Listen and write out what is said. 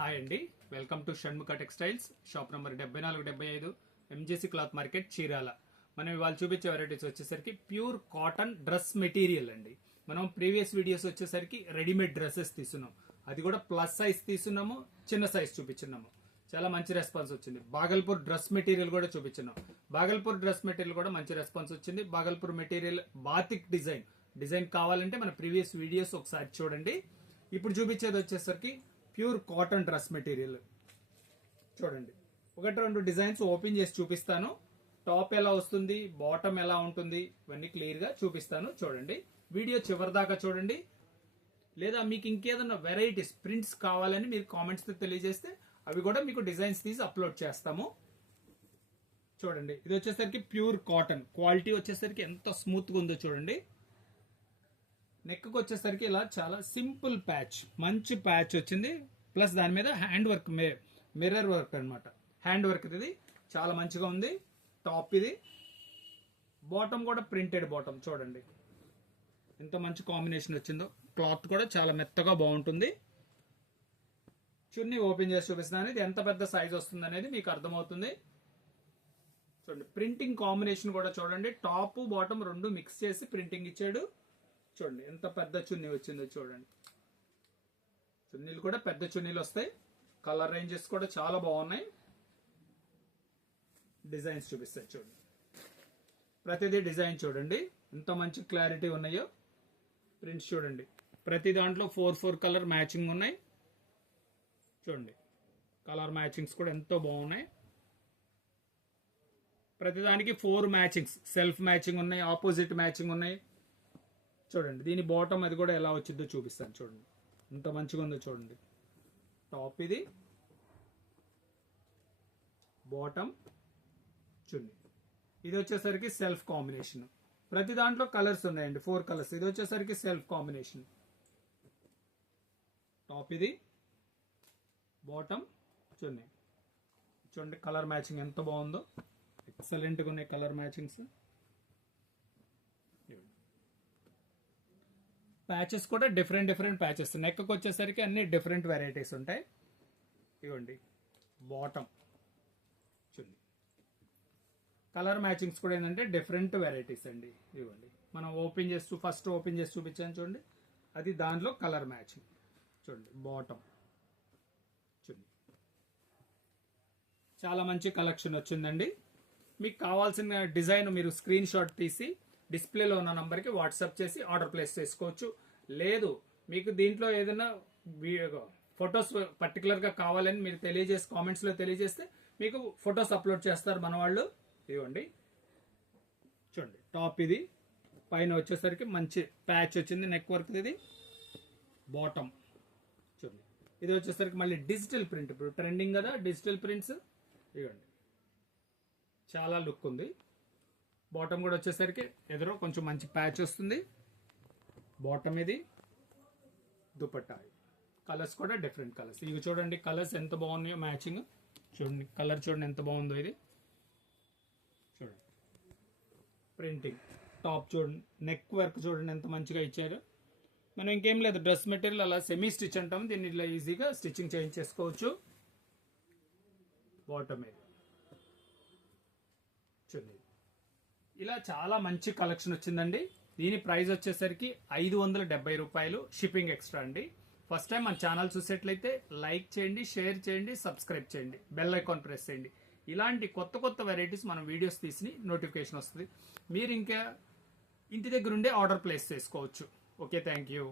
Hi అండి, welcome to Shanmukha textiles. Shop number 7475 MJC cloth market, Chirala. మనం ఇవాళ చూపించే వెరైటీస్ వచ్చేసరికి ప్యూర్ కాటన్ డ్రెస్ మెటీరియల్ అండి. మనం ప్రీవియస్ వీడియోస్ వచ్చేసరికి రెడీమేడ్ డ్రెస్సెస్ తీసుకున్నాం, అది కూడా ప్లస్ సైజ్ తీసుకున్నాము, చిన్న సైజ్ చూపించున్నాము. చాలా మంచి రెస్పాన్స్ వచ్చింది. బాగల్పూర్ డ్రెస్ మెటీరియల్ కూడా చూపించున్నాం. బాగల్పూర్ డ్రెస్ మెటీరియల్ కూడా మంచి రెస్పాన్స్ వచ్చింది. బాగల్పూర్ మెటీరియల్ బాతిక్ డిజైన్ కావాలంటే మన ప్రీవియస్ వీడియోస్ ఒకసారి చూడండి. ఇప్పుడు చూపించేది వచ్చేసరికి ప్యూర్ కాటన్ డ్రెస్ మెటీరియల్. చూడండి, ఒకటి రెండు డిజైన్స్ ఓపెన్ చేసి చూపిస్తాను. టాప్ ఎలా వస్తుంది, బాటమ్ ఎలా ఉంటుంది, ఇవన్నీ క్లియర్ గా చూపిస్తాను. చూడండి, వీడియో చివరి దాకా చూడండి. లేదా మీకు ఇంకేదన్నా వెరైటీస్ ప్రింట్స్ కావాలని మీరు కామెంట్స్ తో తెలియజేస్తే అవి కూడా మీకు డిజైన్స్ తీసి అప్లోడ్ చేస్తాము. చూడండి, ఇది వచ్చేసరికి ప్యూర్ కాటన్. క్వాలిటీ వచ్చేసరికి ఎంత స్మూత్ గా ఉందో చూడండి. నెక్ వచ్చేసరికి ఇలా చాలా సింపుల్ ప్యాచ్, మంచి ప్యాచ్ వచ్చింది. ప్లస్ దాని మీద హ్యాండ్ వర్క్, మిర్రర్ వర్క్ అన్నమాట. హ్యాండ్ వర్క్ ఇది చాలా మంచిగా ఉంది. టాప్ ఇది, బాటమ్ కూడా ప్రింటెడ్ బాటమ్. చూడండి ఎంత మంచి కాంబినేషన్ వచ్చిందో. క్లాత్ కూడా చాలా మెత్తగా బాగుంటుంది. చున్నీ ఓపెన్ చేసి చూపిస్తున్నాను. ఇది ఎంత పెద్ద సైజ్ వస్తుంది అనేది మీకు అర్థమవుతుంది. చూడండి, ప్రింటింగ్ కాంబినేషన్ కూడా చూడండి. టాప్ బాటమ్ రెండు మిక్స్ చేసి ప్రింటింగ్ ఇచ్చాడు. చూడండి ఎంత పెద్ద చున్నీ వచ్చిందో చూడండి. చున్నీలు కూడా పెద్ద చున్నీలు వస్తాయి. కలర్ రేంజెస్ కూడా చాలా బాగున్నాయి. డిజైన్స్ చూపిస్తాయి చూడండి. ప్రతిదీ డిజైన్ చూడండి ఎంత మంచి క్లారిటీ ఉన్నాయో. ప్రింట్స్ చూడండి, ప్రతి దాంట్లో 4 కలర్ మ్యాచింగ్ ఉన్నాయి. చూడండి, కలర్ మ్యాచింగ్స్ కూడా ఎంతో బాగున్నాయి. ప్రతిదానికి 4 మ్యాచింగ్స్, సెల్ఫ్ మ్యాచింగ్ ఉన్నాయి, ఆపోజిట్ మ్యాచింగ్ ఉన్నాయి. చూడండి, దీని బాటమ్ అది కూడా ఎలా వచ్చిందో చూపిస్తాను. చూడండి ఎంత మంచిగా ఉందో చూడండి. టాప్ ఇది, బాటమ్, చున్నీ. ఇది వచ్చేసరికి సెల్ఫ్ కాంబినేషన్. ప్రతి దాంట్లో కలర్స్ ఉన్నాయండి, 4 కలర్స్. ఇది వచ్చేసరికి సెల్ఫ్ కాంబినేషన్. టాప్ ఇది, బాటమ్, చున్నీ. చూడండి కలర్ మ్యాచింగ్ ఎంత బాగుందో. ఎక్సలెంట్గా ఉన్నాయి కలర్ మ్యాచింగ్స్. ప్యాచెస్ కూడా డిఫరెంట్ ప్యాచెస్. నెక్ వచ్చేసరికి అన్ని డిఫరెంట్ వెరైటీస్ ఉంటాయి. ఇవ్వండి బాటమ్, చున్నీ. కలర్ మ్యాచింగ్స్ కూడా ఏంటంటే డిఫరెంట్ వెరైటీస్ అండి. ఇవ్వండి, మనం ఫస్ట్ ఓపెన్ చేసి చూపించాను చూడండి. అది దాంట్లో కలర్ మ్యాచింగ్. చూడండి బాటమ్, చున్నీ. చాలా మంచి కలెక్షన్ వచ్చిందండి. మీకు కావాల్సిన డిజైన్ మీరు స్క్రీన్ షాట్ తీసి డిస్ప్లేలో ఉన్న నంబర్కి వాట్సాప్ చేసి ఆర్డర్ ప్లేస్ చేసుకోవచ్చు. లేదు మీకు దీంట్లో ఏదైనా ఫొటోస్ పర్టికులర్గా కావాలని మీరు తెలియజేసి కామెంట్స్లో తెలియజేస్తే మీకు ఫొటోస్ అప్లోడ్ చేస్తారు మన వాళ్ళు. ఇవ్వండి చూడండి, టాప్ ఇది, పైన వచ్చేసరికి మంచి ప్యాచ్ వచ్చింది నెక్ వర్క్. ఇది బాటమ్ చూడండి. ఇది వచ్చేసరికి మళ్ళీ డిజిటల్ ప్రింట్, ఇప్పుడు ట్రెండింగ్ కదా డిజిటల్ ప్రింట్స్. ఇవ్వండి చాలా లుక్ ఉంది. బాటమ్ కూడా వచ్చేసరికి ఎదురు కొంచెం మంచి ప్యాచ్ వస్తుంది. బాటమ్ ఇది, దుపట్టా. కలర్స్ కూడా డిఫరెంట్ కలర్స్. ఇవి చూడండి కలర్స్ ఎంత బాగున్నాయో మ్యాచింగ్. చూడండి కలర్ చూడండి ఎంత బాగుందో. ఇది చూడండి ప్రింటింగ్. టాప్ చూడండి, నెక్ వర్క్ చూడండి ఎంత మంచిగా ఇచ్చారు. మనం ఇంకేం లేదు, డ్రెస్ మెటీరియల్ అలా సెమీ స్టిచ్ అంటాం, దీన్ని ఇట్లా ఈజీగా స్టిచ్చింగ్ చేయించేసుకోవచ్చు. బాటమ్ ఇది చూడండి. ఇలా చాలా మంచి కలెక్షన్ వచ్చిందండి. దీని ప్రైస్ వచ్చేసరికి 570 రూపాయలు, షిప్పింగ్ ఎక్స్ట్రా అండి. ఫస్ట్ టైం మన ఛానల్ చూసేట్లయితే లైక్ చేయండి, షేర్ చేయండి, సబ్స్క్రైబ్ చేయండి, బెల్ ఐకాన్ ప్రెస్ చేయండి. ఇలాంటి కొత్త వెరైటీస్ మనం వీడియోస్ తీసి నోటిఫికేషన్ వస్తుంది. మీరు ఇంకా ఇంటి దగ్గర ఉండే ఆర్డర్ ప్లేస్ చేసుకోవచ్చు. Okay, thank you.